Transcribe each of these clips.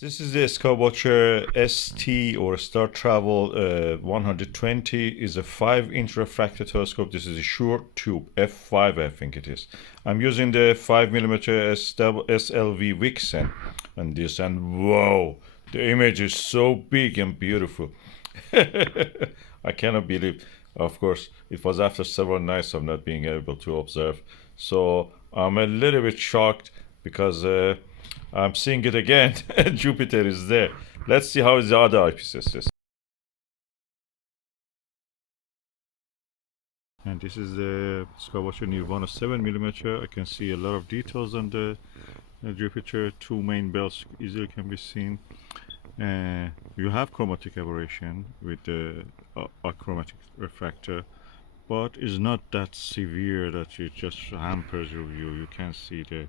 This is the Skywatcher ST or Startravel 120 is a 5-inch refractor telescope. This is a short tube, f5 I think it is. I'm using the 5mm SLV Vixen and this, and wow, the image is so big and beautiful. I cannot believe. Of course, it was after several nights of not being able to observe. So I'm a little bit shocked because I'm seeing it again. Jupiter is there. Let's see how the other eyepieces is. And this is the Skywatcher Nirvana 7mm. I can see a lot of details on the Jupiter. Two main bells easily can be seen. You have chromatic aberration with the Achromatic Refractor, but it's not that severe that it just hampers your view. You can see the,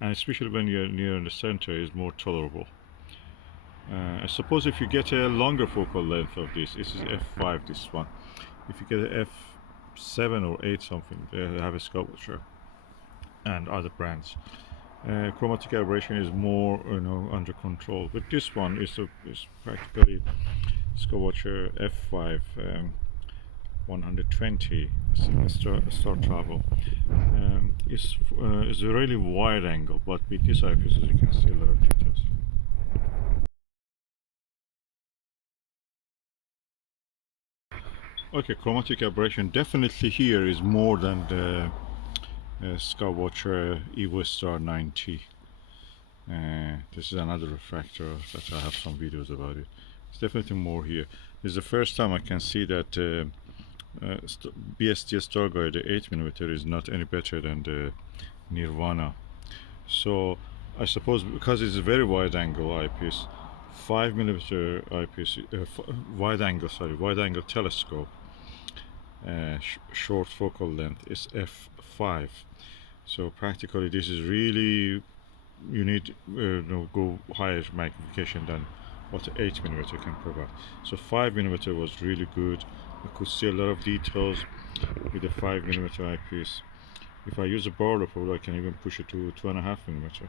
and especially when you're near in the center, is more tolerable. I suppose if you get a longer focal length of this is f5, this one. If you get a f7 or 8 something, they have a Skywatcher and other brands. Chromatic aberration is more, under control. But this one is practically Skywatcher f5 120 Startravel. It's a really wide angle, but with this eyepiece you can see a lot of details. Okay, chromatic aberration definitely here is more than the Skywatcher Evo Star 90. This is another refractor that I have some videos about it. It's definitely more here. This is the first time I can see that BST Starguider 8mm is not any better than the Nirvana. So I suppose because it's a very wide angle eyepiece, 5mm eyepiece, wide angle telescope, short focal length is f5. So practically this is really, you need go higher magnification than what 8mm can provide. So 5mm was really good. I could see a lot of details with the 5mm eyepiece. If I use a Barlow, I can even push it to 2.5mm.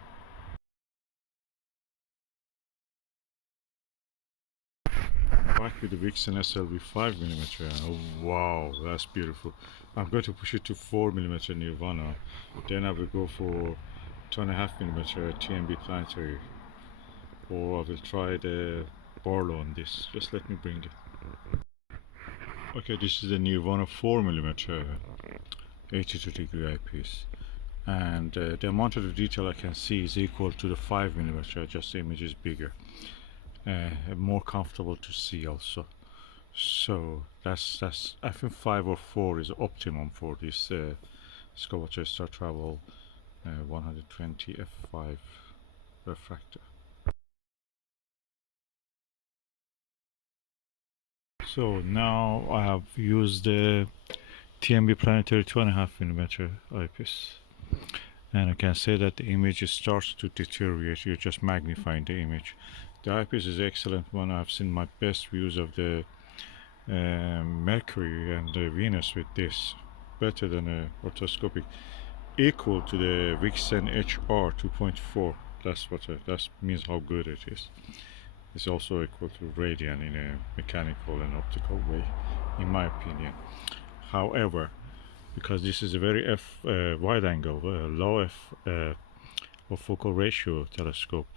Back with the Vixen SLV 5mm. Oh, wow, that's beautiful. I'm going to push it to 4mm Nirvana. Then I will go for 2.5mm TMB Planetary, or I will try the Barlow on this. Just let me bring it. Okay, this is the Nirvana 4mm 82-degree eyepiece, and the amount of the detail I can see is equal to the 5mm, just the image is bigger. More comfortable to see also. So that's I think 5 or 4 is optimum for this Skywatcher Startravel 120 f5 refractor. So now I have used the TMB Planetary 2.5mm eyepiece, and I can say that the image starts to deteriorate. You're just magnifying the image. The eyepiece is an excellent one. I've seen my best views of the Mercury and the Venus with this, better than a orthoscopic, equal to the Vixen HR 2.4. That means how good it is. It's also equal to Radian in a mechanical and optical way, in my opinion. However, because this is a very wide angle, low or focal ratio telescope,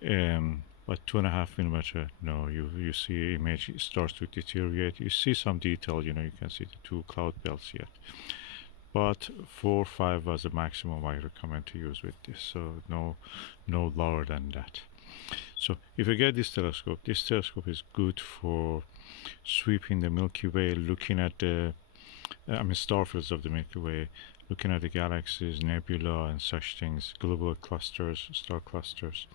but 2.5mm, no, you see image starts to deteriorate. You see some detail, you can see the 2 cloud belts yet. But 4 or 5 was the maximum I recommend to use with this, so no lower than that. So if you get this telescope is good for sweeping the Milky Way, looking at the starfields of the Milky Way, looking at the galaxies, nebula and such things, global clusters, star clusters.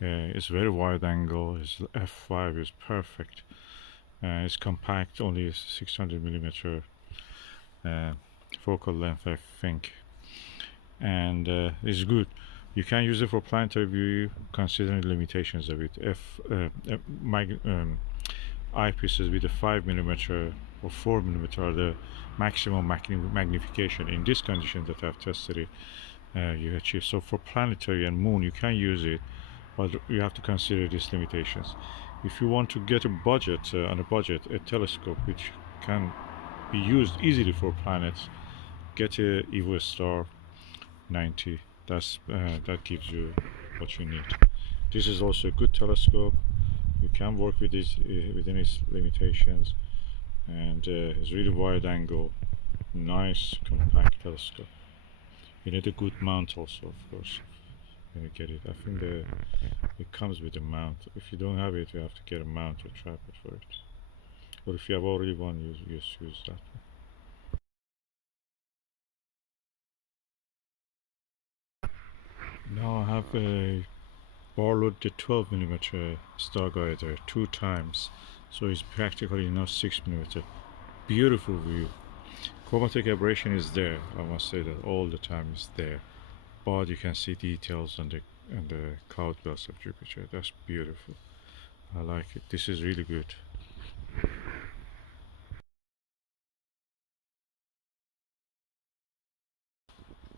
It's very wide angle. It's f5 is perfect. It's compact, only 600mm focal length, I think, and it's good. You can use it for planetary view, considering the limitations of it. Eyepieces with a 5mm or 4mm are the maximum magnification in this condition that I've tested it. You achieve. So for planetary and moon, you can use it, but you have to consider these limitations. If you want to get a budget, on a budget, a telescope which can be used easily for planets, get a EVO Star 90. That gives you what you need. This is also a good telescope. You can work with it within its limitations, and it's really wide angle, nice compact telescope. You need a good mount also, of course, when you get it. I think it comes with a mount. If you don't have it, you have to get a mount or tripod for it. Or if you have already one, use that one. Now I have a Barlow the 12mm Starguider 2 times, so it's practically not 6mm. Beautiful view. Chromatic aberration is there, I must say that all the time is there, but you can see details on the cloud belts of Jupiter. That's beautiful. I like it. This is really good.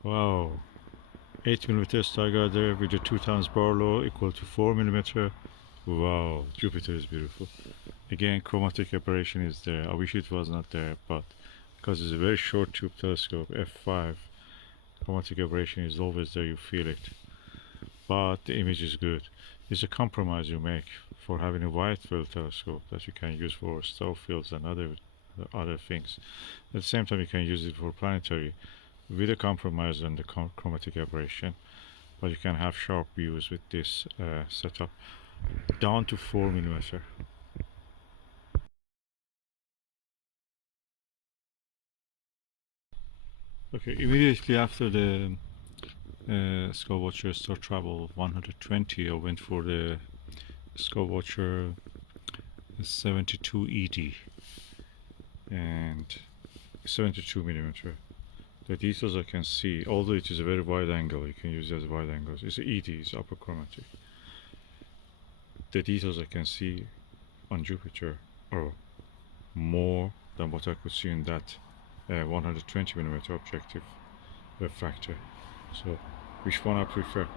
Wow, 8mm Starguider with the 2 times Barlow equal to 4mm. Wow, Jupiter is beautiful. Again, chromatic aberration is there. I wish it was not there, but because it's a very short tube telescope, f5, chromatic aberration is always there, you feel it. But the image is good. It's a compromise you make for having a wide field telescope that you can use for star fields and other things. At the same time, you can use it for planetary with a compromise on the chromatic aberration, but you can have sharp views with this setup down to 4mm. Okay, immediately after the Skywatcher Startravel 120, I went for the Skywatcher 72 ED and 72mm. The details I can see, although it is a very wide angle, you can use it as wide angles. It's ED, it's apochromatic. The details I can see on Jupiter are more than what I could see in that 120mm objective refractor. So which one I prefer?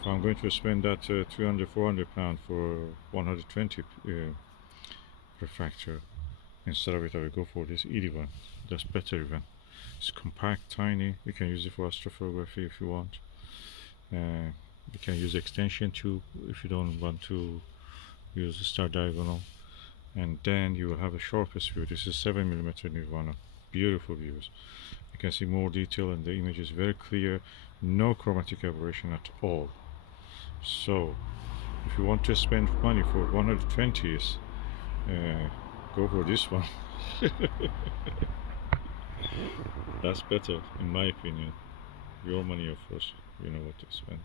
If I'm going to spend that 300-400 pound for 120 refractor, instead of it I will go for this ED one. That's better even. It's compact, tiny. You can use it for astrophotography if you want. You can use extension tube if you don't want to use the star diagonal, and then you will have the sharpest view. This is 7mm Nirvana. Beautiful views. You can see more detail, and the image is very clear. No chromatic aberration at all. So if you want to spend money for 120s, go for this one. That's better in my opinion. Your money, of course, you know what to spend.